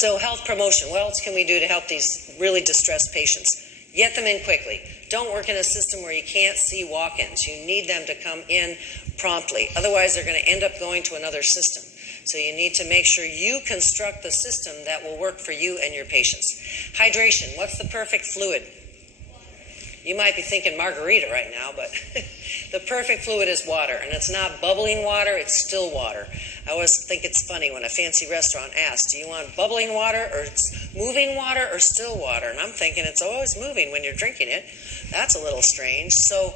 So health promotion, what else can we do to help these really distressed patients? Get them in quickly. Don't work in a system where you can't see walk-ins. You need them to come in promptly. Otherwise, they're going to end up going to another system. So you need to make sure you construct the system that will work for you and your patients. Hydration, what's the perfect fluid? You might be thinking margarita right now, but the perfect fluid is water. And it's not bubbling water, it's still water. I always think it's funny when a fancy restaurant asks, do you want bubbling water or moving water or still water? And I'm thinking it's always moving when you're drinking it. That's a little strange. So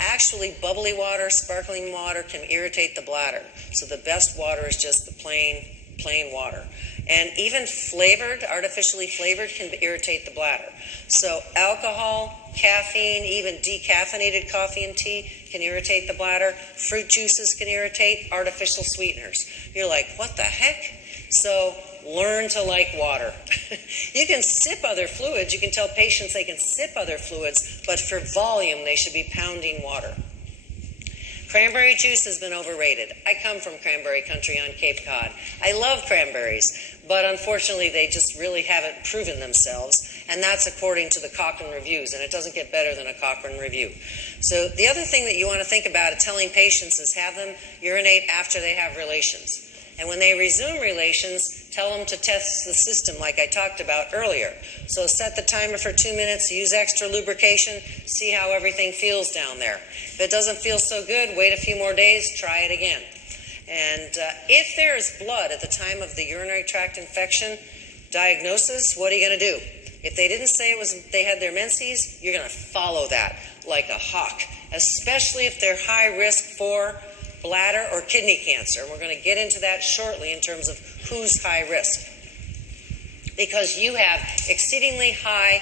actually, bubbly water, sparkling water can irritate the bladder. So the best water is just the plain water. And even flavored, artificially flavored, can irritate the bladder. So alcohol, caffeine, even decaffeinated coffee and tea can irritate the bladder. Fruit juices can irritate, artificial sweeteners. You're like, what the heck? So learn to like water. You can sip other fluids. You can tell patients they can sip other fluids, but for volume, they should be pounding water. Cranberry juice has been overrated. I come from cranberry country on Cape Cod. I love cranberries, but unfortunately they just really haven't proven themselves, and that's according to the Cochrane reviews, and it doesn't get better than a Cochrane review. So the other thing that you want to think about telling patients is have them urinate after they have relations. And when they resume relations, tell them to test the system like I talked about earlier. So set the timer for 2 minutes, use extra lubrication, see how everything feels down there. If it doesn't feel so good, wait a few more days, try it again. And if there is blood at the time of the urinary tract infection diagnosis, what are you going to do? If they didn't say it was they had their menses, you're going to follow that like a hawk, especially if they're high risk for bladder or kidney cancer. And we're going to get into that shortly in terms of who's high risk. Because you have exceedingly high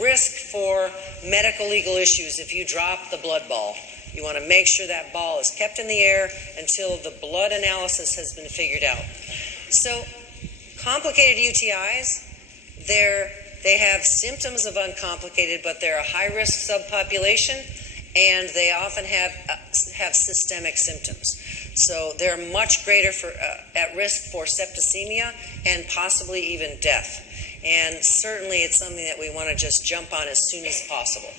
risk for medical legal issues if you drop the blood ball. You want to make sure that ball is kept in the air until the blood analysis has been figured out. So complicated UTIs, they have symptoms of uncomplicated, but they're a high-risk subpopulation, and they often have systemic symptoms. So they're much greater at risk for septicemia and possibly even death. And certainly it's something that we want to just jump on as soon as possible.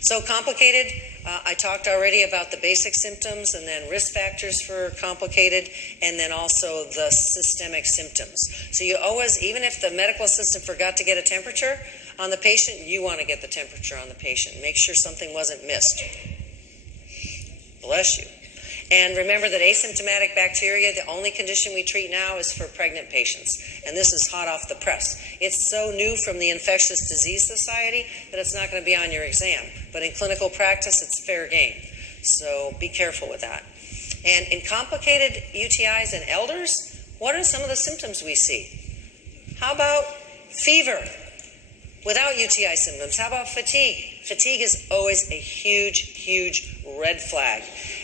So complicated, I talked already about the basic symptoms and then risk factors for complicated, and then also the systemic symptoms. So you always, even if the medical assistant forgot to get a temperature on the patient, you want to get the temperature on the patient. Make sure something wasn't missed. Bless you. And remember that asymptomatic bacteria, the only condition we treat now is for pregnant patients. And this is hot off the press. It's so new from the Infectious Disease Society that it's not going to be on your exam. But in clinical practice, it's fair game. So be careful with that. And in complicated UTIs in elders, what are some of the symptoms we see? How about fever without UTI symptoms? How about fatigue? Fatigue is always a huge, huge red flag.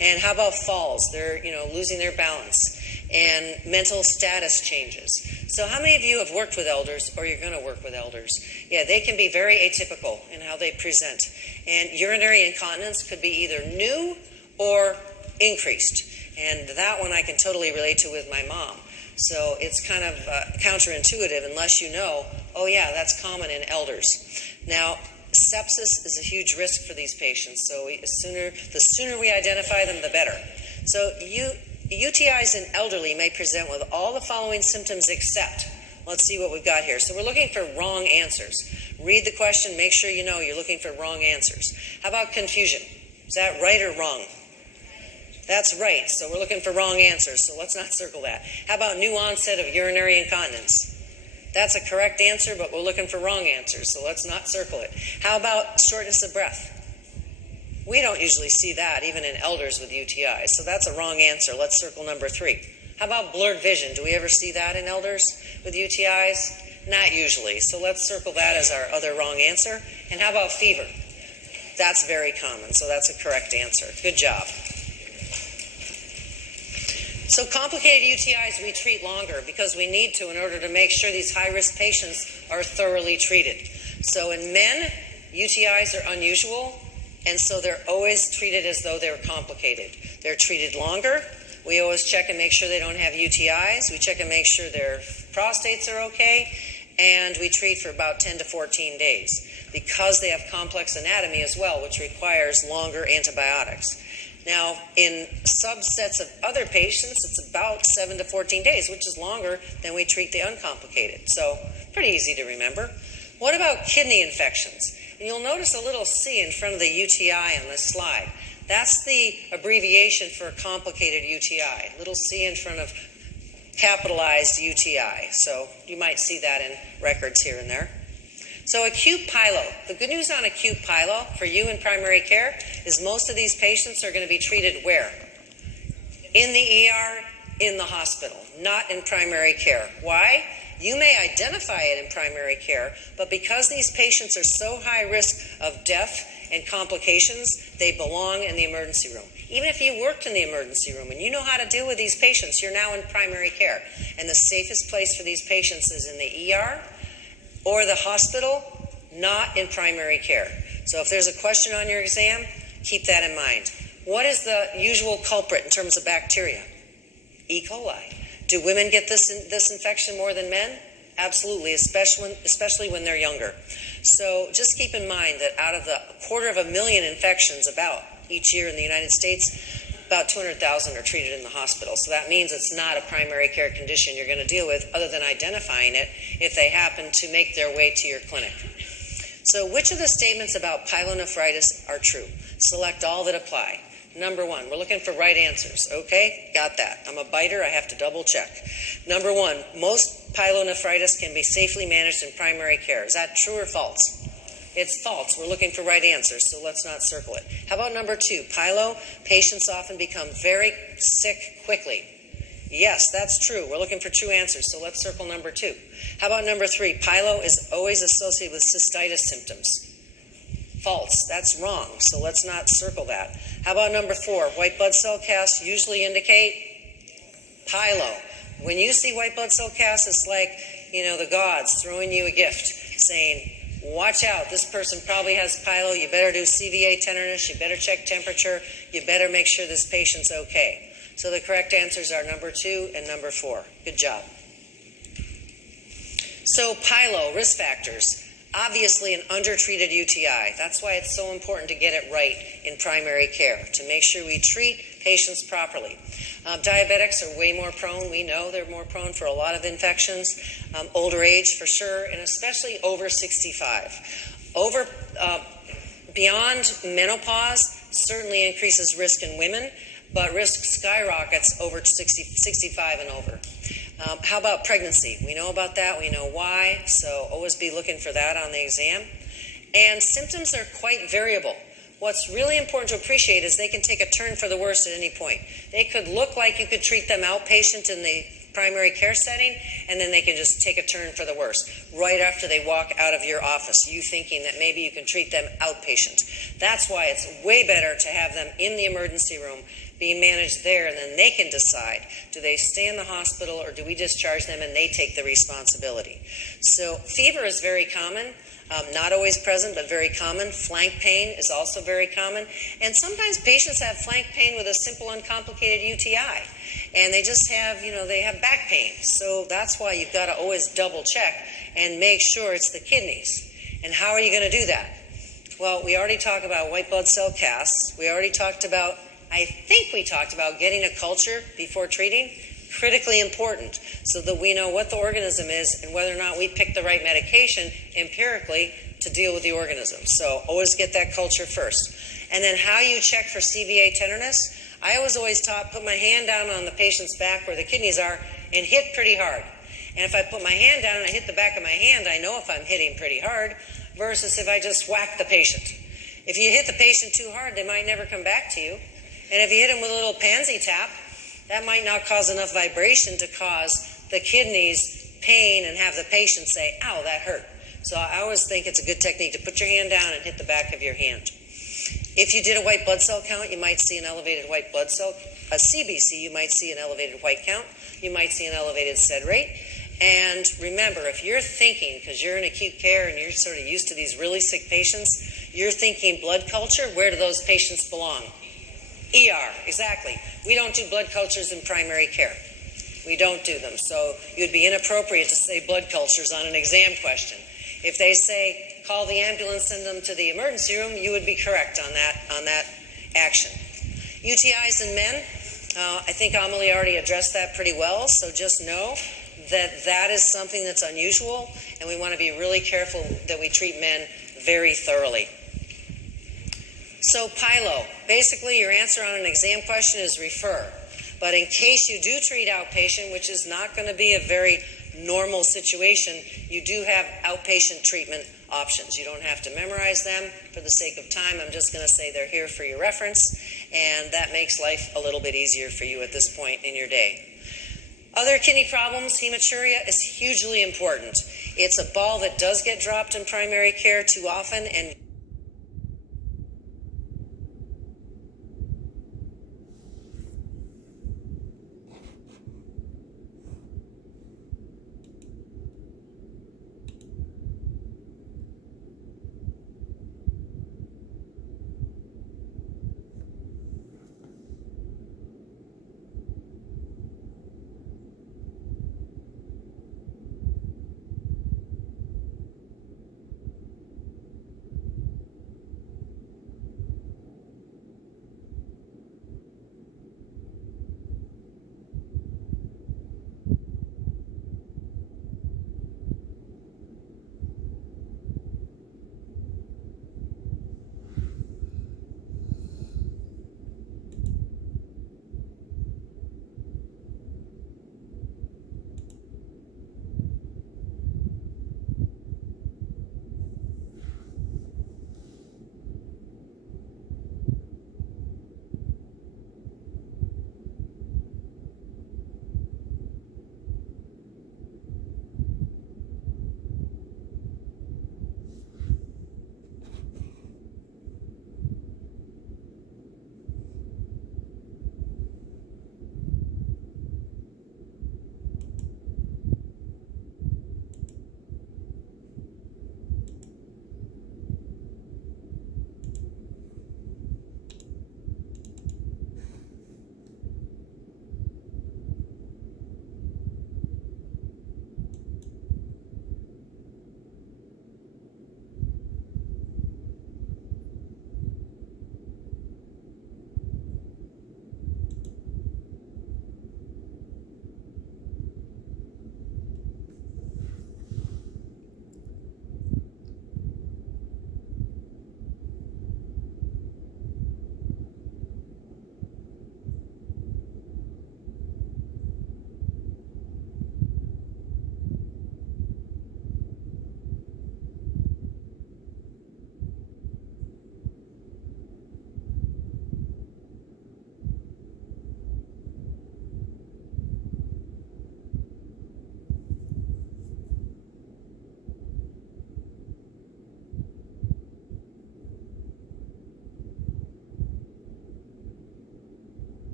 And how about falls? They're, losing their balance. And mental status changes. So how many of you have worked with elders, or you're going to work with elders? Yeah, they can be very atypical in how they present. And urinary incontinence could be either new or increased. And that one I can totally relate to with my mom. So it's kind of counterintuitive unless you know, oh yeah, that's common in elders. Now, sepsis is a huge risk for these patients, so the sooner we identify them, the better. So UTIs in elderly may present with all the following symptoms except, let's see what we've got here. So we're looking for wrong answers. Read the question, make sure you know you're looking for wrong answers. How about confusion? Is that right or wrong? That's right, so we're looking for wrong answers, so let's not circle that. How about new onset of urinary incontinence? That's a correct answer, but we're looking for wrong answers, so let's not circle it. How about shortness of breath? We don't usually see that, even in elders with UTIs, so that's a wrong answer. Let's circle number 3. How about blurred vision? Do we ever see that in elders with UTIs? Not usually, so let's circle that as our other wrong answer. And how about fever? That's very common, so that's a correct answer. Good job. So complicated UTIs we treat longer because we need to in order to make sure these high-risk patients are thoroughly treated. So in men, UTIs are unusual, and so they're always treated as though they're complicated. They're treated longer, We always check and make sure they don't have UTIs. We check and make sure their prostates are okay. And we treat for about 10 to 14 days because they have complex anatomy as well, which requires longer antibiotics. Now, in subsets of other patients, it's about 7 to 14 days, which is longer than we treat the uncomplicated. So, pretty easy to remember. What about kidney infections? And you'll notice a little C in front of the UTI on this slide. That's the abbreviation for complicated UTI. Little C in front of capitalized UTI. So you might see that in records here and there. So acute pyelo. The good news on acute pyelo for you in primary care is most of these patients are going to be treated where? In the ER, in the hospital, not in primary care. Why? You may identify it in primary care, but because these patients are so high risk of death and complications, they belong in the emergency room. Even if you worked in the emergency room and you know how to deal with these patients, you're now in primary care. And the safest place for these patients is in the ER or the hospital, not in primary care. So if there's a question on your exam, keep that in mind. What is the usual culprit in terms of bacteria? E. coli. Do women get this infection more than men? Absolutely, especially when they're younger. So just keep in mind that out of the 250,000 infections about each year in the United States, about 200,000 are treated in the hospital. So that means it's not a primary care condition you're going to deal with other than identifying it if they happen to make their way to your clinic. So which of the statements about pyelonephritis are true? Select all that apply. Number 1, we're looking for right answers. Okay, got that. I'm a biter, I have to double check. Number 1, most pyelonephritis can be safely managed in primary care. Is that true or false? It's false. We're looking for right answers, so let's not circle it. How about number 2? Pyelo, patients often become very sick quickly. Yes, that's true. We're looking for true answers, so let's circle number 2. How about number 3? Pyelo is always associated with cystitis symptoms. False. That's wrong, so let's not circle that. How about number 4? White blood cell casts usually indicate pyelo. When you see white blood cell casts, it's like, the gods throwing you a gift, saying, watch out, this person probably has pyelo, you better do CVA tenderness, you better check temperature, you better make sure this patient's okay. So the correct answers are number 2 and number 4. Good job. So pyelo, risk factors. Obviously an undertreated UTI. That's why it's so important to get it right in primary care, to make sure we treat patients properly. Diabetics are way more prone. We know they're more prone for a lot of infections. Older age for sure, and especially over 65. Beyond menopause certainly increases risk in women, but risk skyrockets over 65 and over. How about pregnancy? We know about that. We know why. So always be looking for that on the exam. And symptoms are quite variable. What's really important to appreciate is they can take a turn for the worse at any point. They could look like you could treat them outpatient in the primary care setting, and then they can just take a turn for the worse right after they walk out of your office, you thinking that maybe you can treat them outpatient. That's why it's way better to have them in the emergency room being managed there, and then they can decide, do they stay in the hospital or do we discharge them and they take the responsibility. So fever is very common, not always present, but very common. Flank pain is also very common. And sometimes patients have flank pain with a simple uncomplicated UTI. And they just have, they have back pain. So that's why you've got to always double check and make sure it's the kidneys. And how are you going to do that? Well, we already talked about white blood cell casts. We already talked about, I think we talked about getting a culture before treating. Critically important so that we know what the organism is and whether or not we pick the right medication empirically to deal with the organism. So always get that culture first. And then how you check for CVA tenderness. I was always taught, put my hand down on the patient's back where the kidneys are and hit pretty hard. And if I put my hand down and I hit the back of my hand, I know if I'm hitting pretty hard versus if I just whack the patient. If you hit the patient too hard, they might never come back to you. And if you hit them with a little pansy tap, that might not cause enough vibration to cause the kidneys pain and have the patient say, ow, that hurt. So I always think it's a good technique to put your hand down and hit the back of your hand. If you did a white blood cell count, you might see an elevated white blood cell. A CBC, you might see an elevated white count. You might see an elevated SED rate. And remember, if you're thinking, because you're in acute care and you're sort of used to these really sick patients, you're thinking blood culture, where do those patients belong? ER, exactly. We don't do blood cultures in primary care. We don't do them. So you'd be inappropriate to say blood cultures on an exam question. If they say, call the ambulance, send them to the emergency room, you would be correct on that action. UTIs in men, I think Amelie already addressed that pretty well, so just know that that is something that's unusual, and we want to be really careful that we treat men very thoroughly. So PILO, basically your answer on an exam question is refer. But in case you do treat outpatient, which is not going to be a very normal situation, you do have outpatient treatment options. You don't have to memorize them. For the sake of time, I'm just going to say they're here for your reference, and that makes life a little bit easier for you at this point in your day. Other kidney problems, hematuria is hugely important. It's a ball that does get dropped in primary care too often, and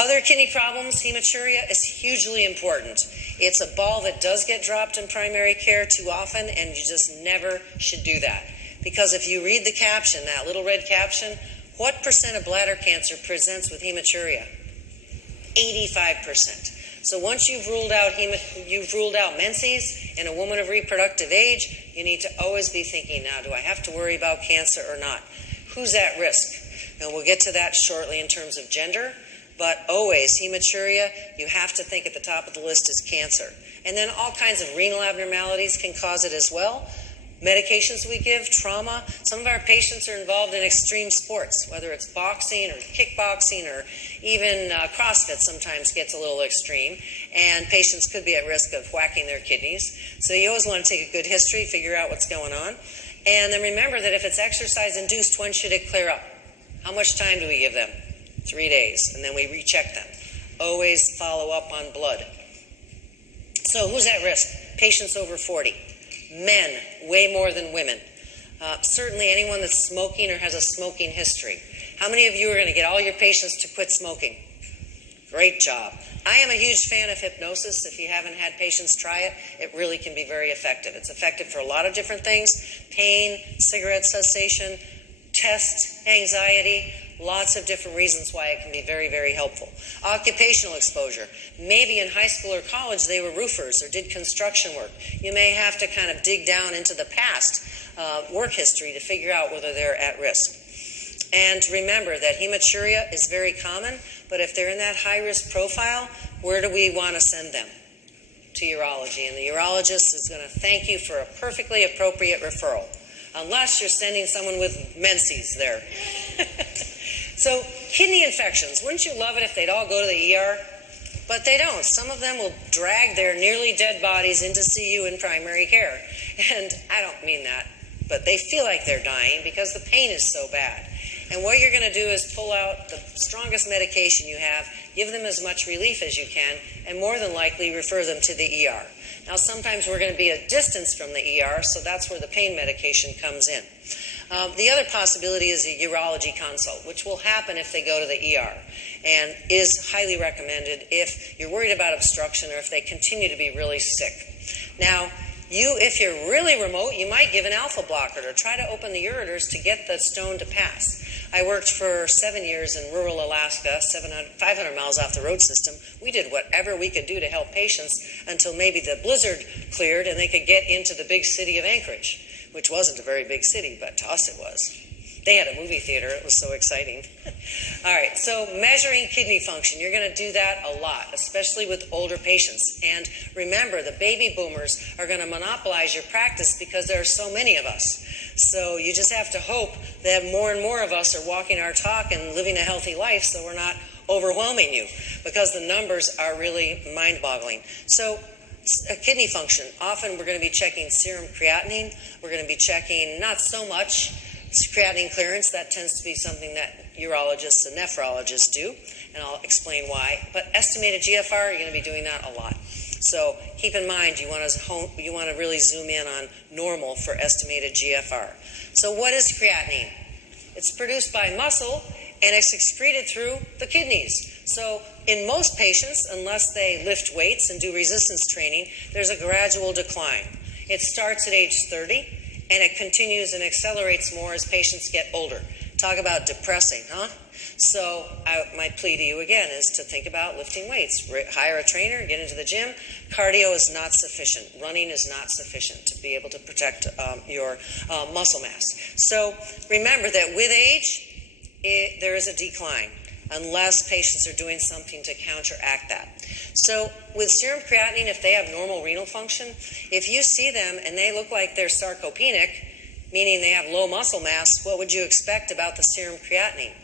other kidney problems, hematuria is hugely important. It's a ball that does get dropped in primary care too often, and you just never should do that. Because if you read the caption, that little red caption, what percent of bladder cancer presents with hematuria? 85%. So once you've ruled out menses in a woman of reproductive age, you need to always be thinking, now, do I have to worry about cancer or not? Who's at risk? And we'll get to that shortly in terms of gender, but always hematuria, you have to think at the top of the list is cancer. And then all kinds of renal abnormalities can cause it as well. Medications we give, trauma. Some of our patients are involved in extreme sports, whether it's boxing or kickboxing or even CrossFit sometimes gets a little extreme, and patients could be at risk of whacking their kidneys. So you always want to take a good history, figure out what's going on. And then remember that if it's exercise-induced, when should it clear up? How much time do we give them? 3 days, and then we recheck them. Always follow up on blood. So who's at risk? Patients over 40. Men, way more than women. Certainly anyone that's smoking or has a smoking history. How many of you are going to get all your patients to quit smoking? Great job. I am a huge fan of hypnosis. If you haven't had patients try it, it really can be very effective. It's effective for a lot of different things: pain, cigarette cessation, test anxiety, lots of different reasons why it can be very, very helpful. Occupational exposure. Maybe in high school or college they were roofers or did construction work. You may have to kind of dig down into the past work history to figure out whether they're at risk. And remember that hematuria is very common, but if they're in that high-risk profile, where do we want to send them? To urology. And the urologist is going to thank you for a perfectly appropriate referral, unless you're sending someone with menses there. So, kidney infections. Wouldn't you love it if they'd all go to the ER? But they don't. Some of them will drag their nearly dead bodies in to see you in primary care. And I don't mean that, but they feel like they're dying because the pain is so bad. And what you're going to do is pull out the strongest medication you have, give them as much relief as you can, and more than likely refer them to the ER. Now, sometimes we're going to be a distance from the ER, so that's where the pain medication comes in. The other possibility is a urology consult, which will happen if they go to the ER, and is highly recommended if you're worried about obstruction or if they continue to be really sick. Now, if you're really remote, you might give an alpha blocker or try to open the ureters to get the stone to pass. I worked for 7 years in rural Alaska, 500 miles off the road system. We did whatever we could do to help patients until maybe the blizzard cleared and they could get into the big city of Anchorage, which wasn't a very big city, but to us it was. They had a movie theater. It was so exciting. All right, so measuring kidney function. You're going to do that a lot, especially with older patients. And remember, the baby boomers are going to monopolize your practice because there are so many of us. So you just have to hope that more and more of us are walking our talk and living a healthy life so we're not overwhelming you, because the numbers are really mind-boggling. So kidney function. Often we're going to be checking serum creatinine. We're going to be checking not so much creatinine clearance. That tends to be something that urologists and nephrologists do, and I'll explain why. But estimated GFR, you're going to be doing that a lot. So keep in mind, you want to really zoom in on normal for estimated GFR. So what is creatinine? It's produced by muscle, and it's excreted through the kidneys. So in most patients, unless they lift weights and do resistance training, there's a gradual decline. It starts at age 30. And it continues and accelerates more as patients get older. Talk about depressing, huh? So my plea to you again is to think about lifting weights. Hire a trainer, get into the gym. Cardio is not sufficient. Running is not sufficient to be able to protect your muscle mass. So remember that with age, there is a decline, unless patients are doing something to counteract that. So with serum creatinine, if they have normal renal function, if you see them and they look like they're sarcopenic, meaning they have low muscle mass, what would you expect about the serum creatinine?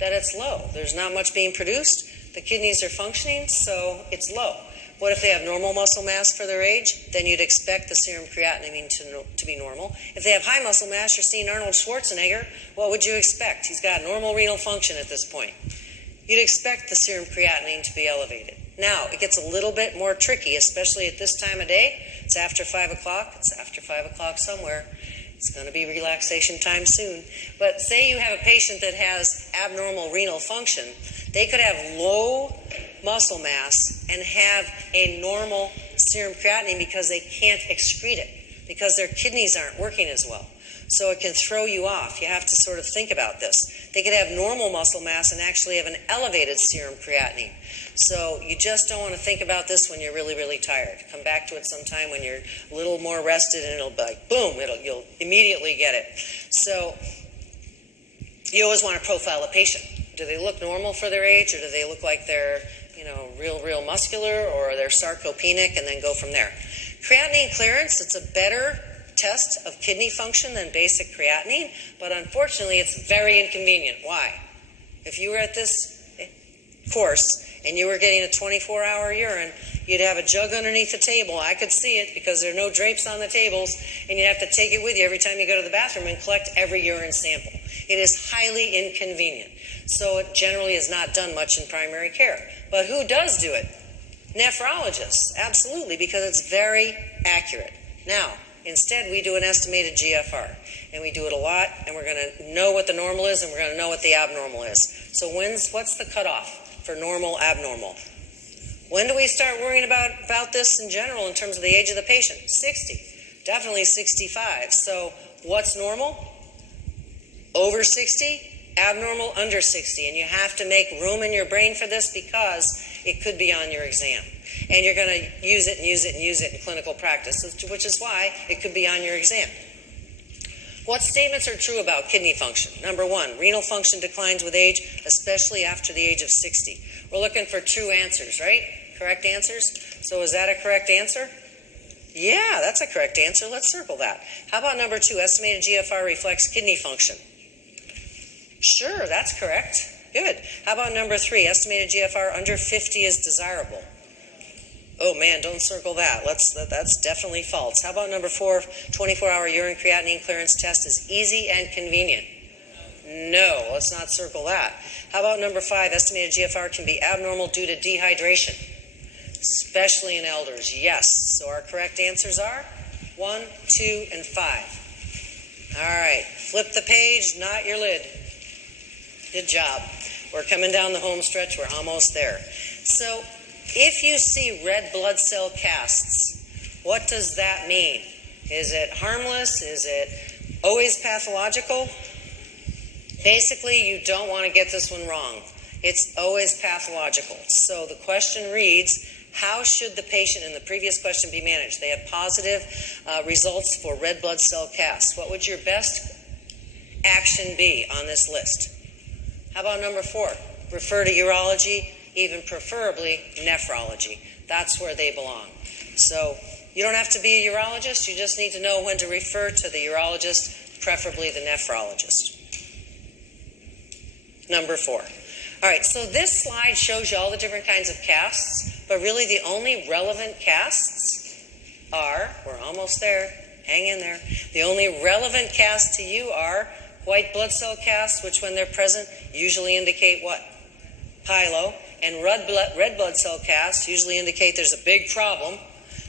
That it's low. There's not much being produced. The kidneys are functioning, so it's low. What if they have normal muscle mass for their age? Then you'd expect the serum creatinine to be normal. If they have high muscle mass, you're seeing Arnold Schwarzenegger, what would you expect? He's got normal renal function at this point. You'd expect the serum creatinine to be elevated. Now, it gets a little bit more tricky, especially at this time of day. It's after 5 o'clock. It's after 5 o'clock somewhere. It's going to be relaxation time soon. But say you have a patient that has abnormal renal function. They could have low muscle mass and have a normal serum creatinine because they can't excrete it, because their kidneys aren't working as well. So it can throw you off. You have to sort of think about this. They could have normal muscle mass and actually have an elevated serum creatinine. So you just don't want to think about this when you're really, really tired. Come back to it sometime when you're a little more rested, and it'll be like, boom, you'll immediately get it. So you always want to profile a patient. Do they look normal for their age, or do they look like they're, real muscular, or they're sarcopenic, and then go from there? Creatinine clearance, it's a better test of kidney function than basic creatinine, but unfortunately it's very inconvenient. Why? If you were at this course and you were getting a 24-hour urine, you'd have a jug underneath the table. I could see it because there are no drapes on the tables, and you'd have to take it with you every time you go to the bathroom and collect every urine sample. It is highly inconvenient. So it generally is not done much in primary care. But who does do it? Nephrologists, absolutely, because it's very accurate. Now, instead, we do an estimated GFR, and we do it a lot, and we're going to know what the normal is, and we're going to know what the abnormal is. So what's the cutoff for normal, abnormal? When do we start worrying about this in general in terms of the age of the patient? 60, definitely 65. So what's normal? Over 60, abnormal, under 60. And you have to make room in your brain for this because it could be on your exam. And you're going to use it in clinical practice, which is why it could be on your exam. What statements are true about kidney function? Number one, renal function declines with age, especially after the age of 60. We're looking for true answers, right? Correct answers? So is that a correct answer? Yeah, that's a correct answer. Let's circle that. How about number two, estimated GFR reflects kidney function? Sure, that's correct. Good. How about number three, estimated GFR under 50 is desirable? Oh man, don't circle that. That's definitely false. How about number four, 24-hour urine creatinine clearance test is easy and convenient? No, let's not circle that. How about number five, estimated GFR can be abnormal due to dehydration, especially in elders? Yes. So our correct answers are 1, 2, and 5. All right, flip the page, not your lid. Good job. We're coming down the home stretch. We're almost there. So if you see red blood cell casts, what does that mean? Is it harmless? Is it always pathological? Basically, you don't want to get this one wrong. It's always pathological. So the question reads, how should the patient in the previous question be managed? They have positive results for red blood cell casts. What would your best action be on this list? How about number four? Refer to urology, even preferably nephrology. That's where they belong. So you don't have to be a urologist. You just need to know when to refer to the urologist, preferably the nephrologist. Number four. All right, so this slide shows you all the different kinds of casts, but really the only relevant casts are, we're almost there, hang in there. The only relevant casts to you are white blood cell casts, which when they're present usually indicate what? Pyelo. And red blood cell casts usually indicate there's a big problem,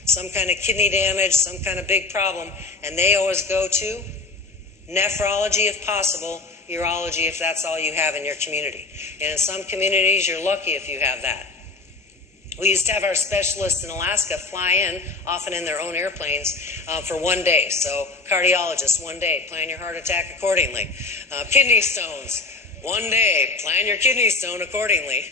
some kind of kidney damage, some kind of big problem, and they always go to nephrology if possible, urology if that's all you have in your community. And in some communities, you're lucky if you have that. We used to have our specialists in Alaska fly in, often in their own airplanes, for 1 day. So cardiologists, 1 day, plan your heart attack accordingly. Kidney stones, 1 day, plan your kidney stone accordingly.